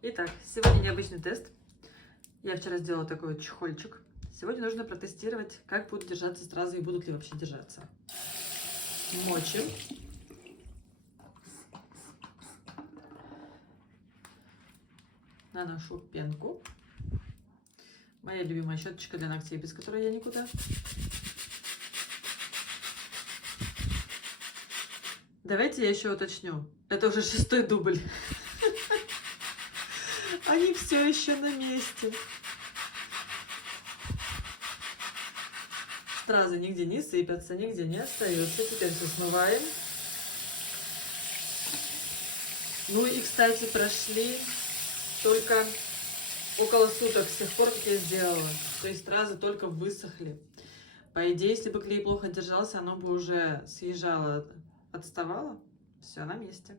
Итак, сегодня необычный тест. Я вчера сделала такой вот чехольчик. Сегодня нужно протестировать, как будут держаться стразы и будут ли вообще держаться. Мочим. Наношу пенку. Моя любимая щеточка для ногтей, без которой я никуда. Давайте я еще уточню. Это уже 6-й дубль. Они все еще на месте. Стразы нигде не сыпятся, нигде не остаются. Теперь все смываем. Ну и, кстати, прошли только около суток с тех пор, как я сделала. То есть стразы только высохли. По идее, если бы клей плохо держался, оно бы уже съезжало, отставало. Все на месте.